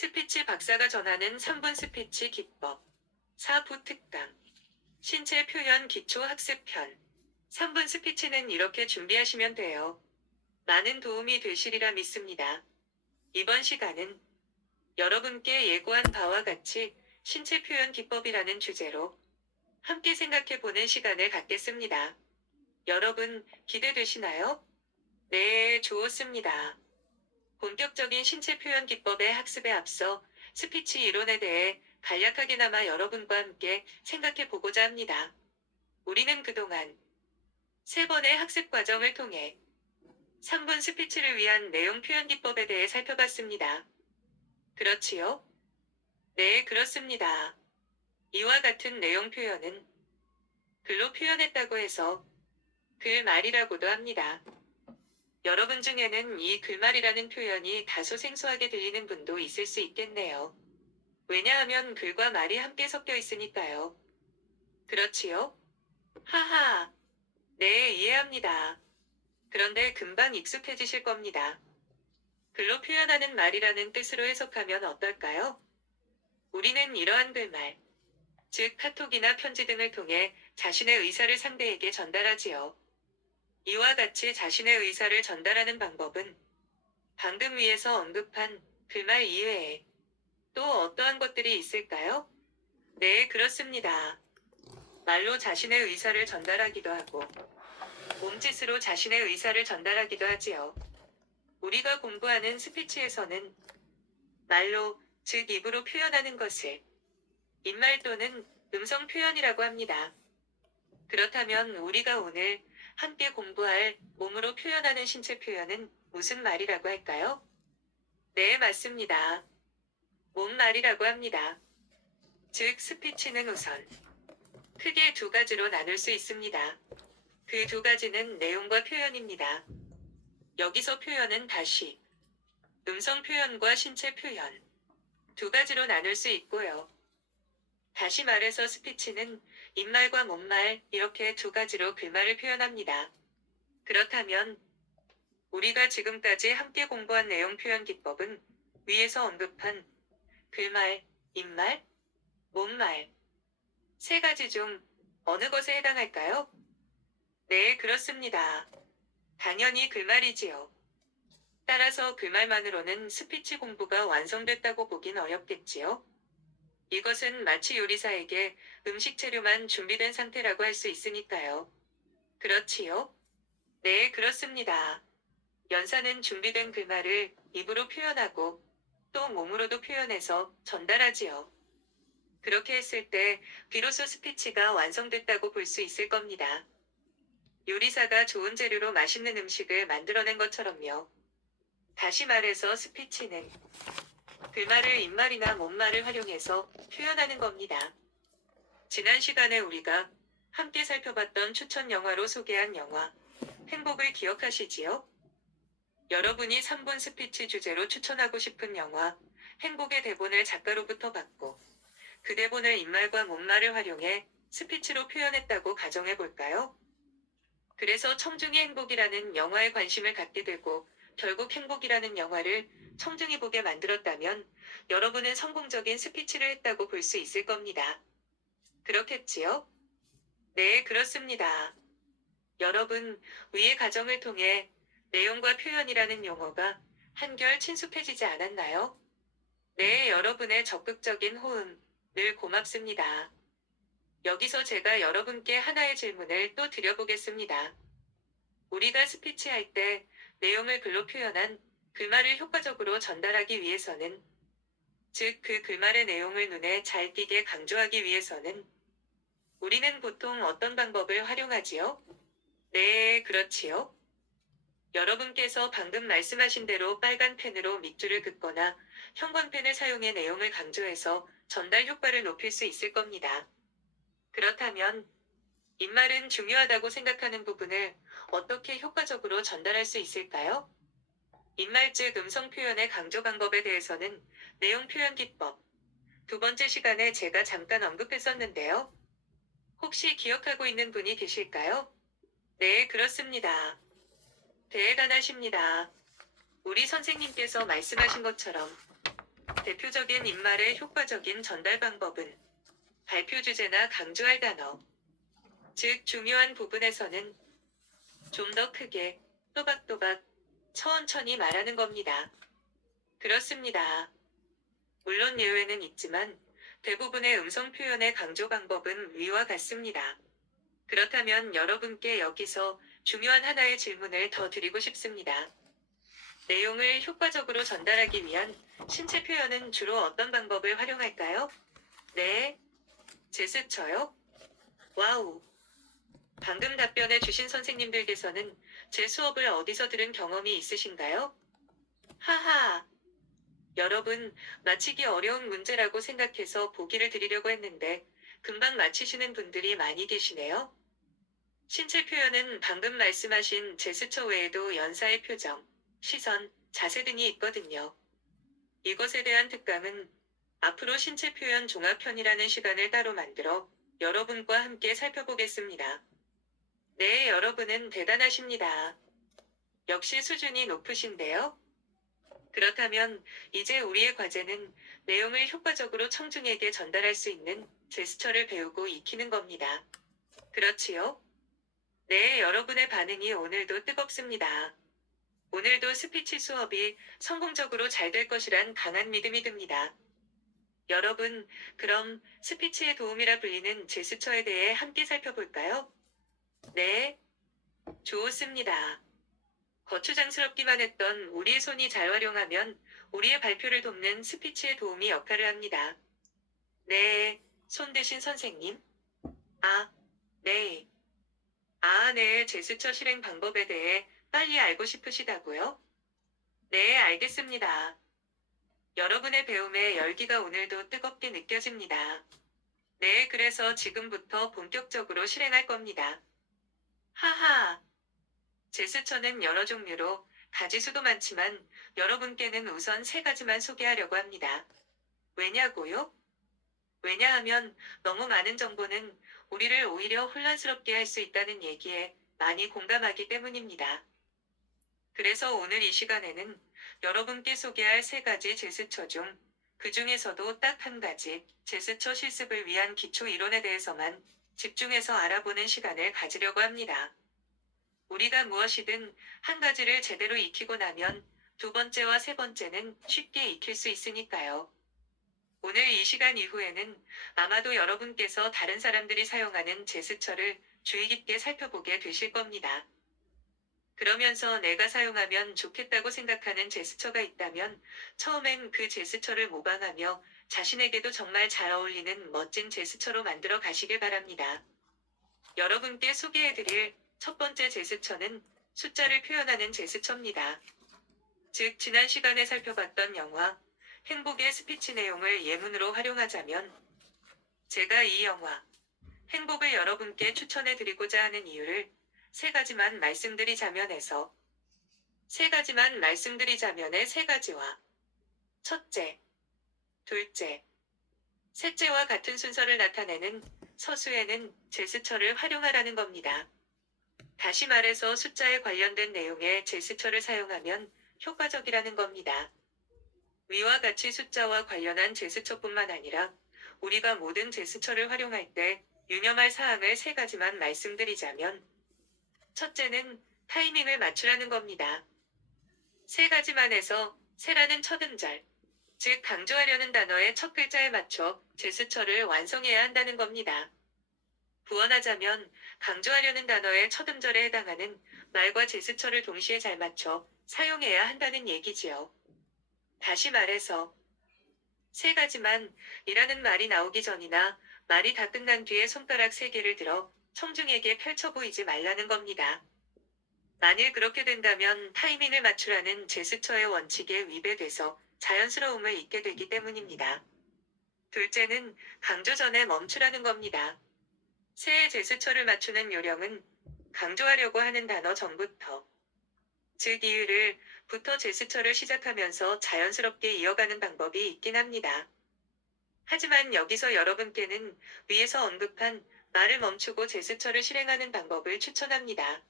스피치 박사가 전하는 3분 스피치 기법 4부 특강 신체 표현 기초 학습편 3분 스피치는 이렇게 준비하시면 돼요. 많은 도움이 되시리라 믿습니다. 이번 시간은 여러분께 예고한 바와 같이 신체 표현 기법이라는 주제로 함께 생각해보는 시간을 갖겠습니다. 여러분 기대되시나요? 네, 좋습니다. 본격적인 신체 표현 기법의 학습에 앞서 스피치 이론에 대해 간략하게나마 여러분과 함께 생각해 보고자 합니다. 우리는 그동안 3번의 학습 과정을 통해 3분 스피치를 위한 내용 표현 기법에 대해 살펴봤습니다. 그렇지요? 네, 그렇습니다. 이와 같은 내용 표현은 글로 표현했다고 해서 글말이라고도 합니다. 여러분 중에는 이 글말이라는 표현이 다소 생소하게 들리는 분도 있을 수 있겠네요. 왜냐하면 글과 말이 함께 섞여 있으니까요. 그렇지요? 하하. 네, 이해합니다. 그런데 금방 익숙해지실 겁니다. 글로 표현하는 말이라는 뜻으로 해석하면 어떨까요? 우리는 이러한 글말, 즉 카톡이나 편지 등을 통해 자신의 의사를 상대에게 전달하지요. 이와 같이 자신의 의사를 전달하는 방법은 방금 위에서 언급한 글말 이외에 또 어떠한 것들이 있을까요? 네, 그렇습니다. 말로 자신의 의사를 전달하기도 하고 몸짓으로 자신의 의사를 전달하기도 하지요. 우리가 공부하는 스피치에서는 말로, 즉 입으로 표현하는 것을 입말 또는 음성 표현이라고 합니다. 그렇다면 우리가 오늘 함께 공부할 몸으로 표현하는 신체 표현은 무슨 말이라고 할까요? 네, 맞습니다. 몸말이라고 합니다. 즉 스피치는 우선 크게 2가지로 나눌 수 있습니다. 그 2가지는 내용과 표현입니다. 여기서 표현은 다시 음성 표현과 신체 표현 2가지로 나눌 수 있고요. 다시 말해서 스피치는 입말과 몸말 이렇게 2가지로 글말을 표현합니다. 그렇다면 우리가 지금까지 함께 공부한 내용 표현 기법은 위에서 언급한 글말, 입말, 몸말 3가지 중 어느 것에 해당할까요? 네, 그렇습니다. 당연히 글말이지요. 따라서 글말만으로는 스피치 공부가 완성됐다고 보긴 어렵겠지요. 이것은 마치 요리사에게 음식 재료만 준비된 상태라고 할 수 있으니까요. 그렇지요? 네, 그렇습니다. 연사는 준비된 글말을 입으로 표현하고 또 몸으로도 표현해서 전달하지요. 그렇게 했을 때 비로소 스피치가 완성됐다고 볼 수 있을 겁니다. 요리사가 좋은 재료로 맛있는 음식을 만들어낸 것처럼요. 다시 말해서 스피치는 글말을 입말이나 몸말을 활용해서 표현하는 겁니다. 지난 시간에 우리가 함께 살펴봤던 추천 영화로 소개한 영화 행복을 기억하시지요? 여러분이 3분 스피치 주제로 추천하고 싶은 영화 행복의 대본을 작가로부터 받고 그 대본을 입말과 몸말을 활용해 스피치로 표현했다고 가정해 볼까요? 그래서 청중이 행복이라는 영화에 관심을 갖게 되고 결국 행복이라는 영화를 청중이 보게 만들었다면 여러분은 성공적인 스피치를 했다고 볼 수 있을 겁니다. 그렇겠지요? 네, 그렇습니다. 여러분, 위의 가정을 통해 내용과 표현이라는 용어가 한결 친숙해지지 않았나요? 네, 여러분의 적극적인 호응, 늘 고맙습니다. 여기서 제가 여러분께 하나의 질문을 또 드려보겠습니다. 우리가 스피치할 때 내용을 글로 표현한 글말을 효과적으로 전달하기 위해서는, 즉 그 글말의 내용을 눈에 잘 띄게 강조하기 위해서는 우리는 보통 어떤 방법을 활용하지요? 네, 그렇지요. 여러분께서 방금 말씀하신 대로 빨간 펜으로 밑줄을 긋거나 형광펜을 사용해 내용을 강조해서 전달 효과를 높일 수 있을 겁니다. 그렇다면 입말은 중요하다고 생각하는 부분을 어떻게 효과적으로 전달할 수 있을까요? 입말 즉 음성 표현의 강조 방법에 대해서는 내용 표현 기법 2번째 시간에 제가 잠깐 언급했었는데요. 혹시 기억하고 있는 분이 계실까요? 네, 그렇습니다. 대단하십니다. 우리 선생님께서 말씀하신 것처럼 대표적인 입말의 효과적인 전달 방법은 발표 주제나 강조할 단어, 즉 중요한 부분에서는 좀 더 크게, 또박또박, 천천히 말하는 겁니다. 그렇습니다. 물론 예외는 있지만 대부분의 음성 표현의 강조 방법은 위와 같습니다. 그렇다면 여러분께 여기서 중요한 하나의 질문을 더 드리고 싶습니다. 내용을 효과적으로 전달하기 위한 신체 표현은 주로 어떤 방법을 활용할까요? 네, 제스처요? 와우. 방금 답변해 주신 선생님들께서는 제 수업을 어디서 들은 경험이 있으신가요? 하하. 여러분, 맞히기 어려운 문제라고 생각해서 보기를 드리려고 했는데 금방 맞히시는 분들이 많이 계시네요. 신체 표현은 방금 말씀하신 제스처 외에도 연사의 표정, 시선, 자세 등이 있거든요. 이것에 대한 특강은 앞으로 신체 표현 종합편이라는 시간을 따로 만들어 여러분과 함께 살펴보겠습니다. 네, 여러분은 대단하십니다. 역시 수준이 높으신데요. 그렇다면 이제 우리의 과제는 내용을 효과적으로 청중에게 전달할 수 있는 제스처를 배우고 익히는 겁니다. 그렇지요? 네, 여러분의 반응이 오늘도 뜨겁습니다. 오늘도 스피치 수업이 성공적으로 잘 될 것이란 강한 믿음이 듭니다. 여러분, 그럼 스피치의 도움이라 불리는 제스처에 대해 함께 살펴볼까요? 네, 좋습니다. 거추장스럽기만 했던 우리의 손이 잘 활용하면 우리의 발표를 돕는 스피치의 도움이 역할을 합니다. 네, 손 대신 선생님? 아, 네. 아, 네, 제스처 실행 방법에 대해 빨리 알고 싶으시다고요? 네, 알겠습니다. 여러분의 배움에 열기가 오늘도 뜨겁게 느껴집니다. 네, 그래서 지금부터 본격적으로 실행할 겁니다. 하하. 제스처는 여러 종류로 가지수도 많지만 여러분께는 우선 세 가지만 소개하려고 합니다. 왜냐고요? 왜냐하면 너무 많은 정보는 우리를 오히려 혼란스럽게 할 수 있다는 얘기에 많이 공감하기 때문입니다. 그래서 오늘 이 시간에는 여러분께 소개할 세 가지 제스처 중 그 중에서도 딱 한 가지 제스처 실습을 위한 기초 이론에 대해서만 집중해서 알아보는 시간을 가지려고 합니다. 우리가 무엇이든 한 가지를 제대로 익히고 나면 두 번째와 세 번째는 쉽게 익힐 수 있으니까요. 오늘 이 시간 이후에는 아마도 여러분께서 다른 사람들이 사용하는 제스처를 주의 깊게 살펴보게 되실 겁니다. 그러면서 내가 사용하면 좋겠다고 생각하는 제스처가 있다면 처음엔 그 제스처를 모방하며 자신에게도 정말 잘 어울리는 멋진 제스처로 만들어 가시길 바랍니다. 여러분께 소개해드릴 첫 번째 제스처는 숫자를 표현하는 제스처입니다. 즉, 지난 시간에 살펴봤던 영화, 행복의 스피치 내용을 예문으로 활용하자면, 제가 이 영화, 행복을 여러분께 추천해드리고자 하는 이유를 세 가지만 말씀드리자면에서, 의 세 가지와, 첫째, 둘째, 셋째와 같은 순서를 나타내는 서술에는 제스처를 활용하라는 겁니다. 다시 말해서 숫자에 관련된 내용의 제스처를 사용하면 효과적이라는 겁니다. 위와 같이 숫자와 관련한 제스처뿐만 아니라 우리가 모든 제스처를 활용할 때 유념할 사항을 세 가지만 말씀드리자면, 첫째는 타이밍을 맞추라는 겁니다. 세 가지만 해서 세라는 첫 음절, 즉 강조하려는 단어의 첫 글자에 맞춰 제스처를 완성해야 한다는 겁니다. 부언하자면 강조하려는 단어의 첫 음절에 해당하는 말과 제스처를 동시에 잘 맞춰 사용해야 한다는 얘기지요. 다시 말해서 세 가지만 이라는 말이 나오기 전이나 말이 다 끝난 뒤에 손가락 세 개를 들어 청중에게 펼쳐 보이지 말라는 겁니다. 만일 그렇게 된다면 타이밍을 맞추라는 제스처의 원칙에 위배돼서 자연스러움을 잊게 되기 때문입니다. 둘째는 강조 전에 멈추라는 겁니다. 새의 제스처를 맞추는 요령은 강조하려고 하는 단어 전부터, 즉 이유를 부터 제스처를 시작하면서 자연스럽게 이어가는 방법이 있긴 합니다. 하지만 여기서 여러분께는 위에서 언급한 말을 멈추고 제스처를 실행하는 방법을 추천합니다.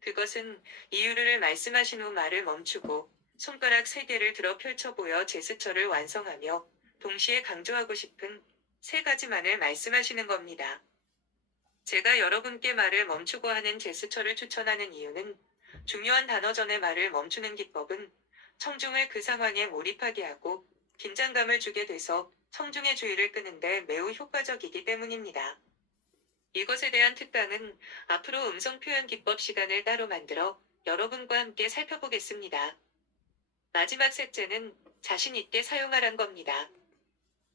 그것은 이유를 말씀하신 후 말을 멈추고 손가락 3개를 들어 펼쳐 보여 제스처를 완성하며 동시에 강조하고 싶은 3가지만을 말씀하시는 겁니다. 제가 여러분께 말을 멈추고 하는 제스처를 추천하는 이유는 중요한 단어 전에 말을 멈추는 기법은 청중을 그 상황에 몰입하게 하고 긴장감을 주게 돼서 청중의 주의를 끄는데 매우 효과적이기 때문입니다. 이것에 대한 특강은 앞으로 음성 표현 기법 시간을 따로 만들어 여러분과 함께 살펴보겠습니다. 마지막 셋째는 자신 있게 사용하란 겁니다.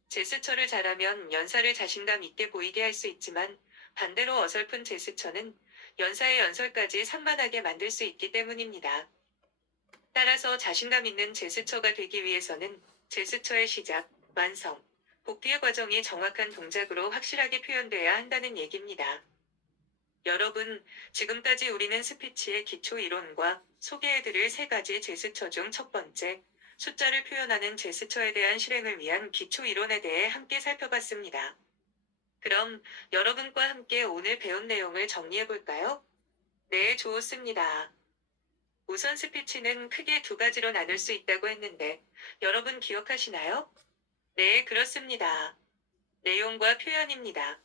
제스처를 잘하면 연사를 자신감 있게 보이게 할 수 있지만 반대로 어설픈 제스처는 연사의 연설까지 산만하게 만들 수 있기 때문입니다. 따라서 자신감 있는 제스처가 되기 위해서는 제스처의 시작, 완성, 복귀의 과정이 정확한 동작으로 확실하게 표현돼야 한다는 얘기입니다. 여러분, 지금까지 우리는 스피치의 기초 이론과 소개해드릴 3가지 제스처 중 첫 번째, 숫자를 표현하는 제스처에 대한 실행을 위한 기초 이론에 대해 함께 살펴봤습니다. 그럼 여러분과 함께 오늘 배운 내용을 정리해볼까요? 네, 좋습니다. 우선 스피치는 크게 2가지로 나눌 수 있다고 했는데, 여러분 기억하시나요? 네, 그렇습니다. 내용과 표현입니다.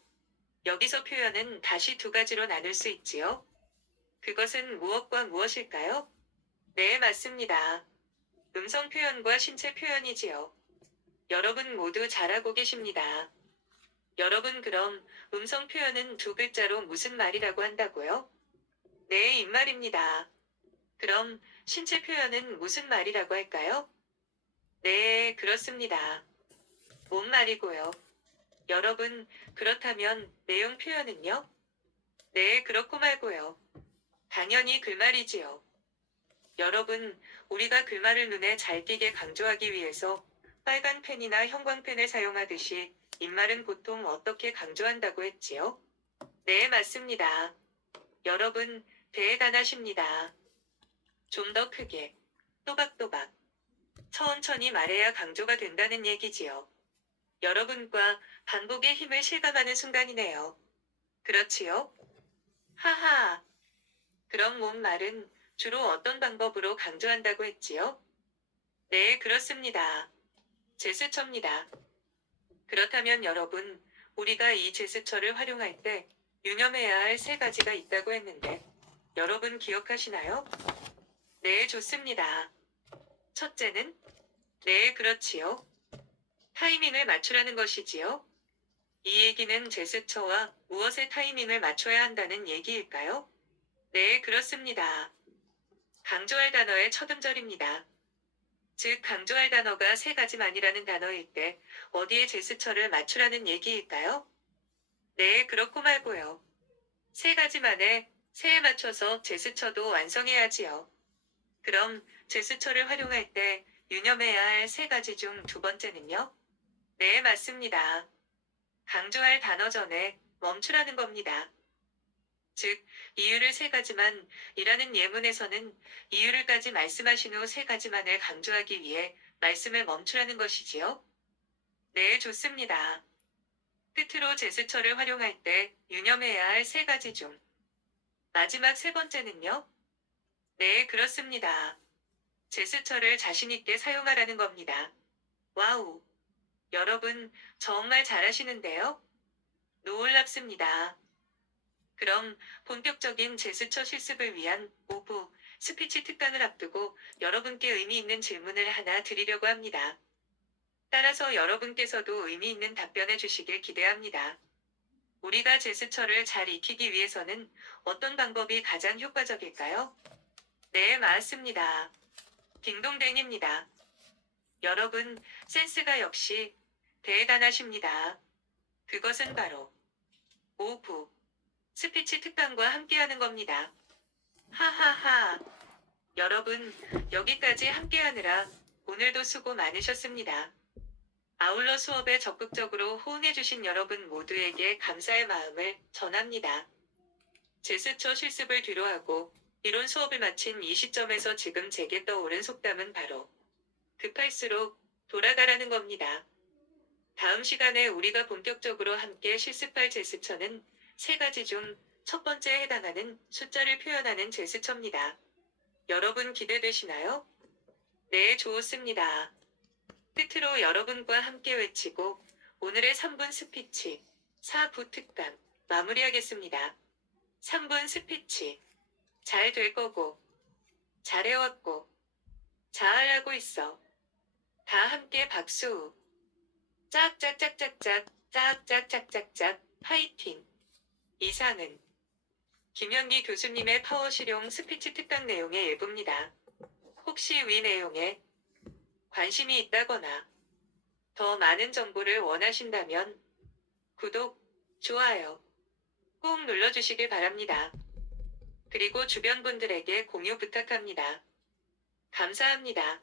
여기서 표현은 다시 2가지로 나눌 수 있지요. 그것은 무엇과 무엇일까요? 네, 맞습니다. 음성 표현과 신체 표현이지요. 여러분 모두 잘하고 계십니다. 여러분 그럼 음성 표현은 2글자로 무슨 말이라고 한다고요? 네, 입말입니다. 그럼 신체 표현은 무슨 말이라고 할까요? 네, 그렇습니다. 뭔 말이고요. 여러분, 그렇다면 내용 표현은요? 네, 그렇고 말고요. 당연히 글말이지요. 여러분, 우리가 글말을 눈에 잘 띄게 강조하기 위해서 빨간 펜이나 형광펜을 사용하듯이 입말은 보통 어떻게 강조한다고 했지요? 네, 맞습니다. 여러분, 대단하십니다. 좀 더 크게, 또박또박, 천천히 말해야 강조가 된다는 얘기지요. 여러분과 반복의 힘을 실감하는 순간이네요. 그렇지요? 하하. 그럼 뭔 말은 주로 어떤 방법으로 강조한다고 했지요? 네, 그렇습니다. 제스처입니다. 그렇다면 여러분, 우리가 이 제스처를 활용할 때 유념해야 할 3가지가 있다고 했는데, 여러분 기억하시나요? 네, 좋습니다. 첫째는? 네, 그렇지요. 타이밍을 맞추라는 것이지요. 이 얘기는 제스처와 무엇의 타이밍을 맞춰야 한다는 얘기일까요? 네, 그렇습니다. 강조할 단어의 첫 음절입니다. 즉, 강조할 단어가 3가지만이라는 단어일 때 어디에 제스처를 맞추라는 얘기일까요? 네, 그렇고 말고요. 3가지만에 세에 맞춰서 제스처도 완성해야지요. 그럼 제스처를 활용할 때 유념해야 할 3가지 중 2번째는요? 네, 맞습니다. 강조할 단어 전에 멈추라는 겁니다. 즉, 이유를 3가지만 이라는 예문에서는 이유를까지 말씀하신 후 3가지만을 강조하기 위해 말씀을 멈추라는 것이지요. 네, 좋습니다. 끝으로 제스처를 활용할 때 유념해야 할 3가지 중 마지막 3번째는요? 네, 그렇습니다. 제스처를 자신있게 사용하라는 겁니다. 와우! 여러분, 정말 잘하시는데요? 놀랍습니다. 그럼 본격적인 제스처 실습을 위한 5부 스피치 특강을 앞두고 여러분께 의미 있는 질문을 하나 드리려고 합니다. 따라서 여러분께서도 의미 있는 답변해 주시길 기대합니다. 우리가 제스처를 잘 익히기 위해서는 어떤 방법이 가장 효과적일까요? 네, 맞습니다. 딩동댕입니다. 여러분, 센스가 역시 대단하십니다. 그것은 바로 5부 스피치 특강과 함께하는 겁니다. 하하하. 여러분, 여기까지 함께하느라 오늘도 수고 많으셨습니다. 아울러 수업에 적극적으로 호응해주신 여러분 모두에게 감사의 마음을 전합니다. 제스처 실습을 뒤로하고 이론 수업을 마친 이 시점에서 지금 제게 떠오른 속담은 바로 급할수록 돌아가라는 겁니다. 다음 시간에 우리가 본격적으로 함께 실습할 제스처는 3가지 중 첫 번째에 해당하는 숫자를 표현하는 제스처입니다. 여러분 기대되시나요? 네, 좋습니다. 끝으로 여러분과 함께 외치고 오늘의 3분 스피치 4부 특강 마무리하겠습니다. 3분 스피치. 잘 될 거고, 잘해왔고, 잘하고 있어. 다 함께 박수. 짝짝짝짝짝, 짝짝짝짝짝, 파이팅. 이상은 김현기 교수님의 파워 실용 스피치 특강 내용의 일부입니다. 혹시 위 내용에 관심이 있다거나 더 많은 정보를 원하신다면 구독, 좋아요 꼭 눌러주시길 바랍니다. 그리고 주변 분들에게 공유 부탁합니다. 감사합니다.